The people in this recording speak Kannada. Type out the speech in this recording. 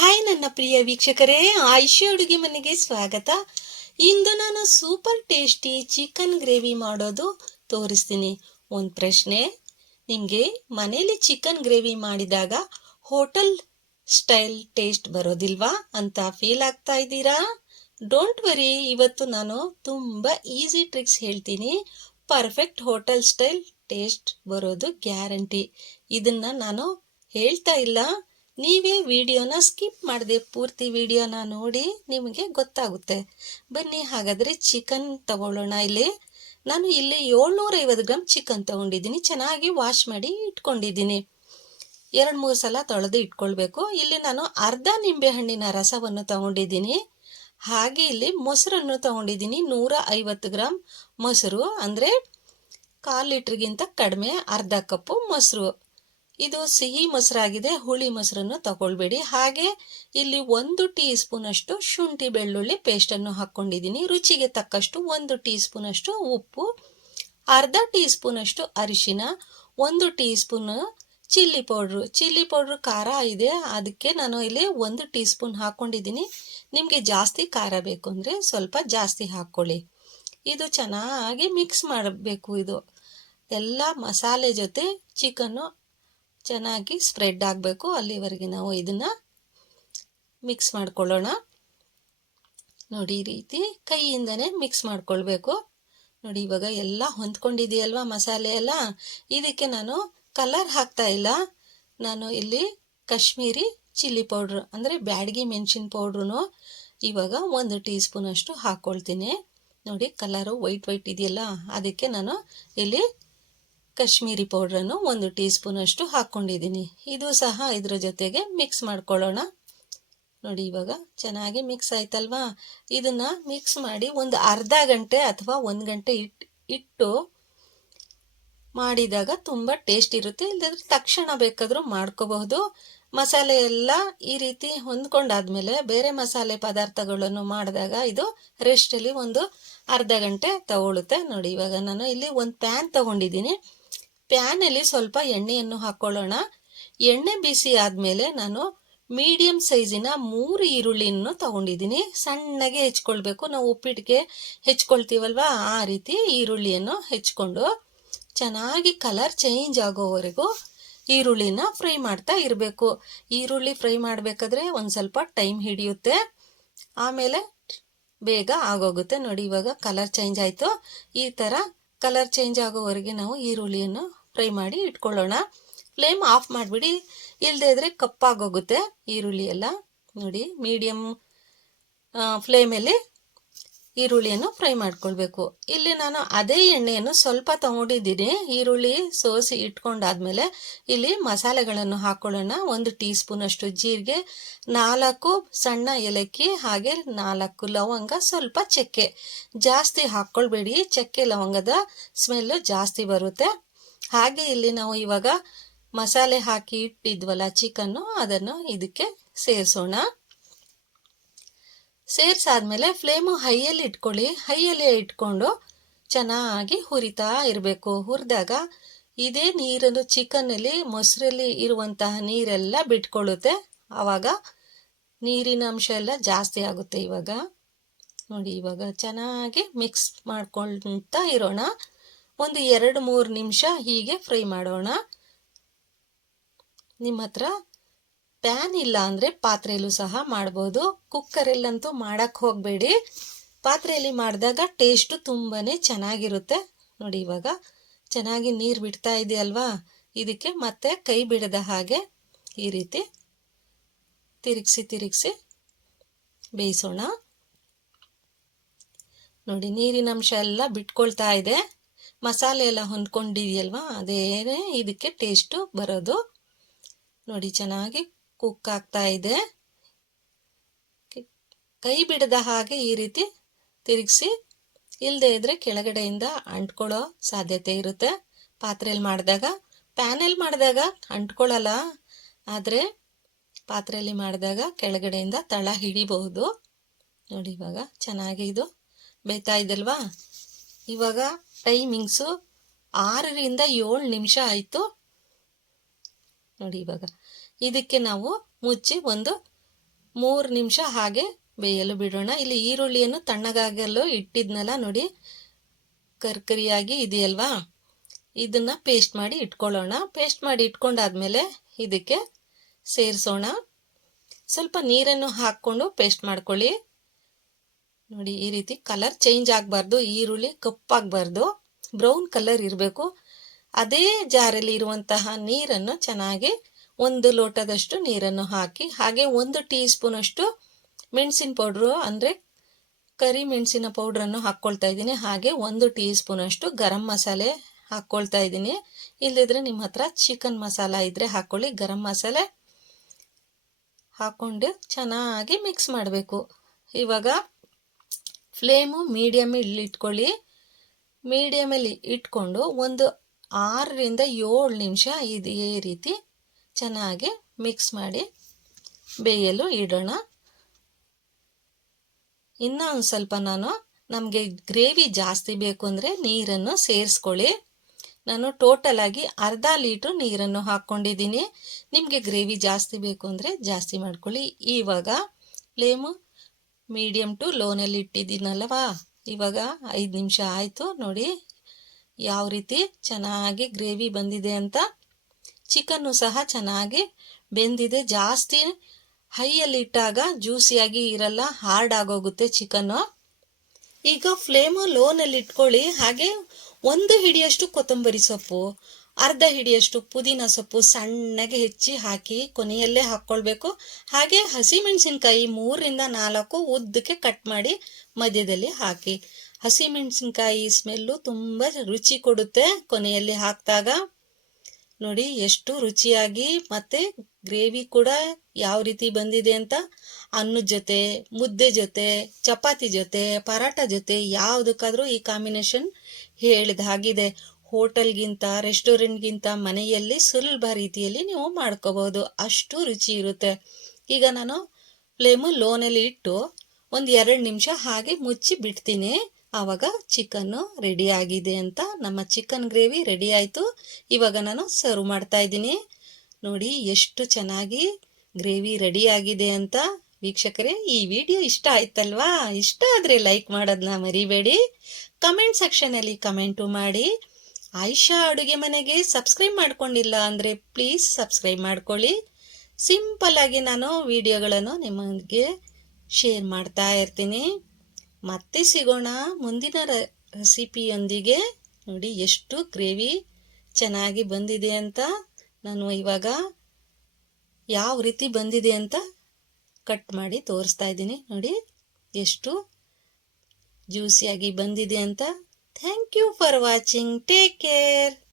ಹಾಯ್ ನನ್ನ ಪ್ರಿಯ ವೀಕ್ಷಕರೇ, ಆಯುಷಿ ಅಡುಗೆ ಮನೆಗೆ ಸ್ವಾಗತ. ಇಂದು ನಾನು ಸೂಪರ್ ಟೇಸ್ಟಿ ಚಿಕನ್ ಗ್ರೇವಿ ಮಾಡೋದು ತೋರಿಸ್ತೀನಿ. ಒಂದು ಪ್ರಶ್ನೆ, ನಿಮಗೆ ಮನೇಲಿ ಚಿಕನ್ ಗ್ರೇವಿ ಮಾಡಿದಾಗ ಹೋಟೆಲ್ ಸ್ಟೈಲ್ ಟೇಸ್ಟ್ ಬರೋದಿಲ್ವಾ ಅಂತ ಫೀಲ್ ಆಗ್ತಾ ಇದ್ದೀರಾ? ಡೋಂಟ್ ವರಿ, ಇವತ್ತು ನಾನು ತುಂಬ ಈಸಿ ಟ್ರಿಕ್ಸ್ ಹೇಳ್ತೀನಿ. ಪರ್ಫೆಕ್ಟ್ ಹೋಟೆಲ್ ಸ್ಟೈಲ್ ಟೇಸ್ಟ್ ಬರೋದು ಗ್ಯಾರಂಟಿ. ಇದನ್ನ ನಾನು ಹೇಳ್ತಾ ಇಲ್ಲ, ನೀವೇ ವಿಡಿಯೋನ ಸ್ಕಿಪ್ ಮಾಡದೆ ಪೂರ್ತಿ ವಿಡಿಯೋನ ನೋಡಿ ನಿಮಗೆ ಗೊತ್ತಾಗುತ್ತೆ. ಬನ್ನಿ ಹಾಗಾದರೆ ಚಿಕನ್ ತಗೊಳ್ಳೋಣ. ನಾನು ಇಲ್ಲಿ 750 ಗ್ರಾಮ್ ಚಿಕನ್ ತಗೊಂಡಿದ್ದೀನಿ. ಚೆನ್ನಾಗಿ ವಾಶ್ ಮಾಡಿ ಇಟ್ಕೊಂಡಿದ್ದೀನಿ. 2-3 ಸಲ ತೊಳೆದು ಇಟ್ಕೊಳ್ಬೇಕು. ಇಲ್ಲಿ ನಾನು ಅರ್ಧ ನಿಂಬೆಹಣ್ಣಿನ ರಸವನ್ನು ತಗೊಂಡಿದ್ದೀನಿ. ಹಾಗೆ ಇಲ್ಲಿ ಮೊಸರನ್ನು ತಗೊಂಡಿದ್ದೀನಿ. 150 ಗ್ರಾಮ್ ಮೊಸರು, ಅಂದರೆ 1/4 ಲೀಟ್ರಿಗಿಂತ ಕಡಿಮೆ, ಅರ್ಧ ಕಪ್ಪು ಮೊಸರು. ಇದು ಸಿಹಿ ಮೊಸರಾಗಿದೆ, ಹುಳಿ ಮೊಸರನ್ನು ತಗೊಳ್ಬೇಡಿ. ಹಾಗೆ ಇಲ್ಲಿ 1 ಟೀ ಸ್ಪೂನ್ ಅಷ್ಟು ಶುಂಠಿ ಬೆಳ್ಳುಳ್ಳಿ ಪೇಸ್ಟನ್ನು ಹಾಕ್ಕೊಂಡಿದ್ದೀನಿ. ರುಚಿಗೆ ತಕ್ಕಷ್ಟು 1 ಟೀ ಸ್ಪೂನ್ ಅಷ್ಟು ಉಪ್ಪು, ಅರ್ಧ ಟೀ ಸ್ಪೂನ್ ಅಷ್ಟು ಅರಿಶಿನ, 1 ಟೀ ಸ್ಪೂನ್ ಚಿಲ್ಲಿ ಪೌಡ್ರು ಖಾರ ಇದೆ, ಅದಕ್ಕೆ ನಾನು ಇಲ್ಲಿ 1 ಟೀ ಸ್ಪೂನ್ ಹಾಕ್ಕೊಂಡಿದ್ದೀನಿ. ನಿಮಗೆ ಜಾಸ್ತಿ ಖಾರ ಬೇಕು ಅಂದರೆ ಸ್ವಲ್ಪ ಜಾಸ್ತಿ ಹಾಕ್ಕೊಳ್ಳಿ. ಇದು ಚೆನ್ನಾಗಿ ಮಿಕ್ಸ್ ಮಾಡಬೇಕು. ಇದು ಎಲ್ಲ ಮಸಾಲೆ ಜೊತೆ ಚಿಕನ್ನು ಚೆನ್ನಾಗಿ ಸ್ಪ್ರೆಡ್ ಆಗಬೇಕು. ಅಲ್ಲಿವರೆಗೆ ನಾವು ಇದನ್ನು ಮಿಕ್ಸ್ ಮಾಡ್ಕೊಳ್ಳೋಣ. ನೋಡಿ, ಈ ರೀತಿ ಕೈಯಿಂದನೇ ಮಿಕ್ಸ್ ಮಾಡ್ಕೊಳ್ಬೇಕು. ನೋಡಿ, ಇವಾಗ ಎಲ್ಲ ಹೊಂದ್ಕೊಂಡಿದೆಯಲ್ವಾ ಮಸಾಲೆ ಎಲ್ಲ. ಇದಕ್ಕೆ ನಾನು ಕಲರ್ ಹಾಕ್ತಾ ಇಲ್ಲ. ನಾನು ಇಲ್ಲಿ ಕಾಶ್ಮೀರಿ ಚಿಲ್ಲಿ ಪೌಡ್ರು, ಅಂದರೆ ಬ್ಯಾಡಗಿ ಮೆಣಸಿನ ಪೌಡ್ರು ಇವಾಗ 1 ಟೀ ಸ್ಪೂನ್ ಅಷ್ಟು ಹಾಕ್ಕೊಳ್ತೀನಿ. ನೋಡಿ, ಕಲರು ವೈಟ್ ಇದೆಯಲ್ಲ, ಅದಕ್ಕೆ ನಾನು ಇಲ್ಲಿ ಕಾಶ್ಮೀರಿ ಪೌಡ್ರನ್ನು 1 ಟೀ ಸ್ಪೂನ್ ಅಷ್ಟು ಹಾಕ್ಕೊಂಡಿದ್ದೀನಿ. ಇದು ಸಹ ಇದ್ರ ಜೊತೆಗೆ ಮಿಕ್ಸ್ ಮಾಡ್ಕೊಳ್ಳೋಣ. ನೋಡಿ, ಇವಾಗ ಚೆನ್ನಾಗಿ ಮಿಕ್ಸ್ ಆಯ್ತಲ್ವಾ. ಇದನ್ನ ಮಿಕ್ಸ್ ಮಾಡಿ ಒಂದು ಅರ್ಧ ಗಂಟೆ ಅಥವಾ 1 ಗಂಟೆ ಇಟ್ಟು ಮಾಡಿದಾಗ ತುಂಬ ಟೇಸ್ಟ್ ಇರುತ್ತೆ. ಇಲ್ಲದ್ರೆ ತಕ್ಷಣ ಬೇಕಾದರೂ ಮಾಡ್ಕೋಬಹುದು. ಮಸಾಲೆ ಎಲ್ಲ ಈ ರೀತಿ ಹೊಂದ್ಕೊಂಡಾದ್ಮೇಲೆ ಬೇರೆ ಮಸಾಲೆ ಪದಾರ್ಥಗಳನ್ನು ಮಾಡಿದಾಗ ಇದು ರೆಸ್ಟಲ್ಲಿ ಒಂದು ಅರ್ಧ ಗಂಟೆ ತಗೊಳುತ್ತೆ. ನೋಡಿ, ಇವಾಗ ನಾನು ಇಲ್ಲಿ ಒಂದು ಪ್ಯಾನ್ ತಗೊಂಡಿದ್ದೀನಿ. ಪ್ಯಾನಲ್ಲಿ ಸ್ವಲ್ಪ ಎಣ್ಣೆಯನ್ನು ಹಾಕ್ಕೊಳ್ಳೋಣ. ಎಣ್ಣೆ ಬಿಸಿ ಆದಮೇಲೆ ನಾನು ಮೀಡಿಯಂ ಸೈಜಿನ 3 ಈರುಳ್ಳಿಯನ್ನು ತಗೊಂಡಿದ್ದೀನಿ. ಸಣ್ಣಗೆ ಹೆಚ್ಕೊಳ್ಬೇಕು. ನಾವು ಉಪ್ಪಿಟ್ಟಿಗೆ ಹೆಚ್ಕೊಳ್ತೀವಲ್ವಾ, ಆ ರೀತಿ ಈರುಳ್ಳಿಯನ್ನು ಹೆಚ್ಕೊಂಡು ಚೆನ್ನಾಗಿ ಕಲರ್ ಚೇಂಜ್ ಆಗೋವರೆಗೂ ಈರುಳ್ಳಿನ ಫ್ರೈ ಮಾಡ್ತಾ ಇರಬೇಕು. ಈರುಳ್ಳಿ ಫ್ರೈ ಮಾಡಬೇಕಾದ್ರೆ ಒಂದು ಸ್ವಲ್ಪ ಟೈಮ್ ಹಿಡಿಯುತ್ತೆ, ಆಮೇಲೆ ಬೇಗ ಆಗೋಗುತ್ತೆ. ನೋಡಿ, ಇವಾಗ ಕಲರ್ ಚೇಂಜ್ ಆಯಿತು. ಈ ಥರ ಕಲರ್ ಚೇಂಜ್ ಆಗೋವರೆಗೆ ನಾವು ಈರುಳ್ಳಿಯನ್ನು ಫ್ರೈ ಮಾಡಿ ಇಟ್ಕೊಳ್ಳೋಣ. ಫ್ಲೇಮ್ ಆಫ್ ಮಾಡಿಬಿಡಿ, ಇಲ್ಲದೇ ಇದ್ರೆ ಕಪ್ಪಾಗೋಗುತ್ತೆ ಈರುಳ್ಳಿ ಎಲ್ಲ. ನೋಡಿ, ಮೀಡಿಯಮ್ ಫ್ಲೇಮಲ್ಲಿ ಈರುಳ್ಳಿಯನ್ನು ಫ್ರೈ ಮಾಡ್ಕೊಳ್ಬೇಕು. ಇಲ್ಲಿ ನಾನು ಅದೇ ಎಣ್ಣೆಯನ್ನು ಸ್ವಲ್ಪ ತಗೊಂಡಿದ್ದೀನಿ. ಈರುಳ್ಳಿ ಸೋಸಿ ಇಟ್ಕೊಂಡಾದ್ಮೇಲೆ ಇಲ್ಲಿ ಮಸಾಲೆಗಳನ್ನು ಹಾಕೊಳ್ಳೋಣ. 1 ಟೀ ಸ್ಪೂನ್ ಅಷ್ಟು ಜೀರಿಗೆ, 4 ಸಣ್ಣ ಏಲಕ್ಕಿ, ಹಾಗೆ 4 ಲವಂಗ, ಸ್ವಲ್ಪ ಚಕ್ಕೆ. ಜಾಸ್ತಿ ಹಾಕ್ಕೊಳ್ಬೇಡಿ, ಚಕ್ಕೆ ಲವಂಗದ ಸ್ಮೆಲ್ಲು ಜಾಸ್ತಿ ಬರುತ್ತೆ. ಹಾಗೆ ಇಲ್ಲಿ ನಾವು ಇವಾಗ ಮಸಾಲೆ ಹಾಕಿ ಇಟ್ಟಿದ್ವಲ್ಲ ಚಿಕನ್ನು, ಅದನ್ನು ಇದಕ್ಕೆ ಸೇರಿಸೋಣ. ಸೇರಿಸಾದ್ಮೇಲೆ ಫ್ಲೇಮು ಹೈಯಲ್ಲಿ ಇಟ್ಕೊಳ್ಳಿ. ಹೈಯಲ್ಲಿ ಇಟ್ಕೊಂಡು ಚೆನ್ನಾಗಿ ಹುರಿತಾ ಇರಬೇಕು. ಹುರಿದಾಗ ಇದೇ ನೀರನ್ನು, ಚಿಕನ್ನಲ್ಲಿ ಮೊಸರಲ್ಲಿ ಇರುವಂತಹ ನೀರೆಲ್ಲ ಬಿಟ್ಕೊಳ್ಳುತ್ತೆ. ಆವಾಗ ನೀರಿನ ಅಂಶ ಎಲ್ಲ ಜಾಸ್ತಿ ಆಗುತ್ತೆ. ಇವಾಗ ನೋಡಿ, ಇವಾಗ ಚೆನ್ನಾಗಿ ಮಿಕ್ಸ್ ಮಾಡ್ಕೊಳ್ತಾ ಇರೋಣ. ಒಂದು 2-3 ನಿಮಿಷ ಹೀಗೆ ಫ್ರೈ ಮಾಡೋಣ. ನಿಮ್ಮ ಹತ್ರ ಪ್ಯಾನ್ ಇಲ್ಲ ಅಂದರೆ ಪಾತ್ರೆಯಲ್ಲೂ ಸಹ ಮಾಡ್ಬೋದು. ಕುಕ್ಕರಲ್ಲಂತೂ ಮಾಡೋಕ್ಕೆ ಹೋಗಬೇಡಿ. ಪಾತ್ರೆಯಲ್ಲಿ ಮಾಡಿದಾಗ ಟೇಸ್ಟು ತುಂಬಾ ಚೆನ್ನಾಗಿರುತ್ತೆ. ನೋಡಿ, ಇವಾಗ ಚೆನ್ನಾಗಿ ನೀರು ಬಿಡ್ತಾ ಇದೆಯಲ್ವಾ, ಇದಕ್ಕೆ ಮತ್ತೆ ಕೈ ಬಿಡದ ಹಾಗೆ ಈ ರೀತಿ ತಿರುಗಿಸಿ ಬೇಯಿಸೋಣ. ನೋಡಿ, ನೀರಿನ ಅಂಶ ಎಲ್ಲ ಬಿಟ್ಕೊಳ್ತಾ ಇದೆ. ಮಸಾಲೆ ಎಲ್ಲ ಹೊಂದ್ಕೊಂಡಿದೆಯಲ್ವಾ, ಅದೇ ಇದಕ್ಕೆ ಟೇಸ್ಟು ಬರೋದು. ನೋಡಿ, ಚೆನ್ನಾಗಿ ಕುಕ್ ಆಗ್ತಾ ಇದೆ. ಕೈ ಬಿಡದ ಹಾಗೆ ಈ ರೀತಿ ತಿರುಗಿಸಿ, ಇಲ್ಲದೆ ಇದ್ರೆ ಕೆಳಗಡೆಯಿಂದ ಅಂಟ್ಕೊಳ್ಳೋ ಸಾಧ್ಯತೆ ಇರುತ್ತೆ. ಪಾತ್ರೆಯಲ್ಲಿ ಮಾಡಿದಾಗ, ಪ್ಯಾನಲ್ಲಿ ಮಾಡಿದಾಗ ಅಂಟ್ಕೊಳ್ಳಲ್ಲ, ಆದರೆ ಪಾತ್ರೆಯಲ್ಲಿ ಮಾಡಿದಾಗ ಕೆಳಗಡೆಯಿಂದ ತಳ ಹಿಡಿಬಹುದು. ನೋಡಿ, ಇವಾಗ ಚೆನ್ನಾಗಿ ಇದು ಬೇಯ್ತಾ ಇದಲ್ವಾ. ಇವಾಗ ಟೈಮಿಂಗ್ಸು 6ರಿಂದ 7 ನಿಮಿಷ ಆಯಿತು. ನೋಡಿ, ಇವಾಗ ಇದಕ್ಕೆ ನಾವು ಮುಚ್ಚಿ ಒಂದು 3 ನಿಮಿಷ ಹಾಗೆ ಬೇಯಲು ಬಿಡೋಣ. ಇಲ್ಲಿ ಈರುಳ್ಳಿಯನ್ನು ತಣ್ಣಗಾಗಲು ಇಟ್ಟಿದ್ನಲ್ಲ ನೋಡಿ, ಕರ್ಕರಿಯಾಗಿ ಇದೆಯಲ್ವಾ, ಇದನ್ನ ಪೇಸ್ಟ್ ಮಾಡಿ ಇಟ್ಕೊಳ್ಳೋಣ. ಪೇಸ್ಟ್ ಮಾಡಿ ಇಟ್ಕೊಂಡಾದ್ಮೇಲೆ ಇದಕ್ಕೆ ಸೇರಿಸೋಣ. ಸ್ವಲ್ಪ ನೀರನ್ನು ಹಾಕ್ಕೊಂಡು ಪೇಸ್ಟ್ ಮಾಡ್ಕೊಳ್ಳಿ. ನೋಡಿ, ಈ ರೀತಿ ಕಲರ್ ಚೇಂಜ್ ಆಗಬಾರ್ದು, ಈರುಳ್ಳಿ ಕಪ್ಪಾಗಬಾರ್ದು, ಬ್ರೌನ್ ಕಲರ್ ಇರಬೇಕು. ಅದೇ ಜಾರಲ್ಲಿ ಇರುವಂತಹ ನೀರನ್ನು ಚೆನ್ನಾಗಿ 1 ಲೋಟದಷ್ಟು ನೀರನ್ನು ಹಾಕಿ, ಹಾಗೆ 1 ಟೀ ಸ್ಪೂನ್ ಅಷ್ಟು ಮೆಣಸಿನ ಪೌಡ್ರು ಅಂದರೆ ಕರಿ ಮೆಣಸಿನ ಪೌಡ್ರನ್ನು ಹಾಕ್ಕೊಳ್ತಾ ಇದ್ದೀನಿ. ಹಾಗೆ 1 ಟೀ ಸ್ಪೂನ್ ಅಷ್ಟು ಗರಂ ಮಸಾಲೆ ಹಾಕ್ಕೊಳ್ತಾ ಇದ್ದೀನಿ. ಇಲ್ಲದಿದ್ರೆ ನಿಮ್ಮ ಹತ್ರ ಚಿಕನ್ ಮಸಾಲ ಇದ್ರೆ ಹಾಕ್ಕೊಳ್ಳಿ. ಗರಂ ಮಸಾಲೆ ಹಾಕ್ಕೊಂಡು ಚೆನ್ನಾಗಿ ಮಿಕ್ಸ್ ಮಾಡಬೇಕು. ಇವಾಗ ಫ್ಲೇಮು ಮೀಡಿಯಮಲ್ಲಿ ಇಟ್ಕೊಳ್ಳಿ. ಮೀಡಿಯಮಲ್ಲಿ ಇಟ್ಕೊಂಡು ಒಂದು 6 ರಿಂದ 7 ನಿಮಿಷ ಇದೇ ರೀತಿ ಚೆನ್ನಾಗಿ ಮಿಕ್ಸ್ ಮಾಡಿ ಬೇಯಲು ಇಡೋಣ. ಇನ್ನೂ ಒಂದು ಸ್ವಲ್ಪ ನಮಗೆ ಗ್ರೇವಿ ಜಾಸ್ತಿ ಬೇಕು ಅಂದರೆ ನೀರನ್ನು ಸೇರಿಸ್ಕೊಳ್ಳಿ. ನಾನು ಟೋಟಲ್ ಆಗಿ ಅರ್ಧ ಲೀಟ್ರ್ ನೀರನ್ನು ಹಾಕ್ಕೊಂಡಿದ್ದೀನಿ. ನಿಮಗೆ ಗ್ರೇವಿ ಜಾಸ್ತಿ ಬೇಕು ಅಂದರೆ ಜಾಸ್ತಿ ಮಾಡ್ಕೊಳ್ಳಿ. ಇವಾಗ ಫ್ಲೇಮು ಮೀಡಿಯಮ್ ಟು ಲೋನಲ್ಲಿ ಇಟ್ಟಿದ್ದೀನಲ್ವಾ, ಇವಾಗ 5 ನಿಮಿಷ ಆಯಿತು. ನೋಡಿ ಯಾವ ರೀತಿ ಚೆನ್ನಾಗಿ ಗ್ರೇವಿ ಬಂದಿದೆ ಅಂತ. ಚಿಕನ್ನು ಸಹ ಚೆನ್ನಾಗಿ ಬೆಂದಿದೆ. ಜಾಸ್ತಿ ಹೈಯಲ್ಲಿ ಇಟ್ಟಾಗ ಜ್ಯೂಸಿಯಾಗಿ ಇರಲ್ಲ, ಹಾರ್ಡ್ ಆಗೋಗುತ್ತೆ ಚಿಕನ್ನು. ಈಗ ಫ್ಲೇಮು ಲೋನಲ್ಲಿ ಇಟ್ಕೊಳ್ಳಿ. ಹಾಗೆ 1 ಹಿಡಿಯಷ್ಟು ಕೊತ್ತಂಬರಿ ಸೊಪ್ಪು, ಅರ್ಧ ಹಿಡಿಯಷ್ಟು ಪುದೀನ ಸೊಪ್ಪು ಸಣ್ಣಗೆ ಹೆಚ್ಚಿ ಹಾಕಿ ಕೊನೆಯಲ್ಲೇ ಹಾಕ್ಕೊಳ್ಬೇಕು. ಹಾಗೆ ಹಸಿಮೆಣಸಿನ್ಕಾಯಿ 3 ರಿಂದ 4 ಉದ್ದಕ್ಕೆ ಕಟ್ ಮಾಡಿ ಮಧ್ಯದಲ್ಲಿ ಹಾಕಿ. ಹಸಿಮೆಣಸಿನ್ಕಾಯಿ ಸ್ಮೆಲ್ಲು ತುಂಬ ರುಚಿ ಕೊಡುತ್ತೆ ಕೊನೆಯಲ್ಲಿ ಹಾಕಿದಾಗ. ನೋಡಿ ಎಷ್ಟು ರುಚಿಯಾಗಿ ಮತ್ತೆ ಗ್ರೇವಿ ಕೂಡ ಯಾವ ರೀತಿ ಬಂದಿದೆ ಅಂತ. ಅನ್ನದ ಜೊತೆ, ಮುದ್ದೆ ಜೊತೆ, ಚಪಾತಿ ಜೊತೆ, ಪರಾಟ ಜೊತೆ ಯಾವುದಕ್ಕಾದ್ರೂ ಈ ಕಾಂಬಿನೇಷನ್ ಹೇಳಿದ ಹಾಗಿದೆ. ಹೋಟೆಲ್ಗಿಂತ ರೆಸ್ಟೋರೆಂಟ್ಗಿಂತ ಮನೆಯಲ್ಲಿ ಸುಲಭ ರೀತಿಯಲ್ಲಿ ನೀವು ಮಾಡ್ಕೋಬಹುದು, ಅಷ್ಟು ರುಚಿ ಇರುತ್ತೆ. ಈಗ ನಾನು ಫ್ಲೇಮು ಲೋನಲ್ಲಿ ಇಟ್ಟು 1-2 ನಿಮಿಷ ಹಾಗೆ ಮುಚ್ಚಿ ಬಿಡ್ತೀನಿ. ಆವಾಗ ಚಿಕನ್ನು ರೆಡಿ ಆಗಿದೆ ಅಂತ. ನಮ್ಮ ಚಿಕನ್ ಗ್ರೇವಿ ರೆಡಿ ಆಯಿತು. ಇವಾಗ ನಾನು ಸರ್ವ್ ಮಾಡ್ತಾ ಇದ್ದೀನಿ. ನೋಡಿ ಎಷ್ಟು ಚೆನ್ನಾಗಿ ಗ್ರೇವಿ ರೆಡಿ ಆಗಿದೆ ಅಂತ. ವೀಕ್ಷಕರೇ, ಈ ವಿಡಿಯೋ ಇಷ್ಟ ಆಯ್ತಲ್ವಾ? ಇಷ್ಟ ಆದರೆ ಲೈಕ್ ಮಾಡೋದನ್ನ ಮರಿಬೇಡಿ. ಕಮೆಂಟ್ ಸೆಕ್ಷನಲ್ಲಿ ಕಮೆಂಟು ಮಾಡಿ. ಆಯಿಷಾ ಅಡುಗೆ ಮನೆಗೆ ಸಬ್ಸ್ಕ್ರೈಬ್ ಮಾಡ್ಕೊಂಡಿಲ್ಲ ಅಂದರೆ ಪ್ಲೀಸ್ ಸಬ್ಸ್ಕ್ರೈಬ್ ಮಾಡ್ಕೊಳ್ಳಿ. ಸಿಂಪಲ್ ಆಗಿ ನಾನು ವಿಡಿಯೋಗಳನ್ನು ನಿಮಗೆ ಶೇರ್ ಮಾಡ್ತಾ ಇರ್ತೀನಿ. ಮತ್ತೆ ಸಿಗೋಣ ಮುಂದಿನ ರೆಸಿಪಿಯೊಂದಿಗೆ. ನೋಡಿ ಎಷ್ಟು ಗ್ರೇವಿ ಚೆನ್ನಾಗಿ ಬಂದಿದೆ ಅಂತ. ನಾನು ಇವಾಗ ಯಾವ ರೀತಿ ಬಂದಿದೆ ಅಂತ ಕಟ್ ಮಾಡಿ ತೋರಿಸ್ತಾ ಇದ್ದೀನಿ. ನೋಡಿ ಎಷ್ಟು ಜ್ಯೂಸಿಯಾಗಿ ಬಂದಿದೆ ಅಂತ. Thank you for watching. Take care.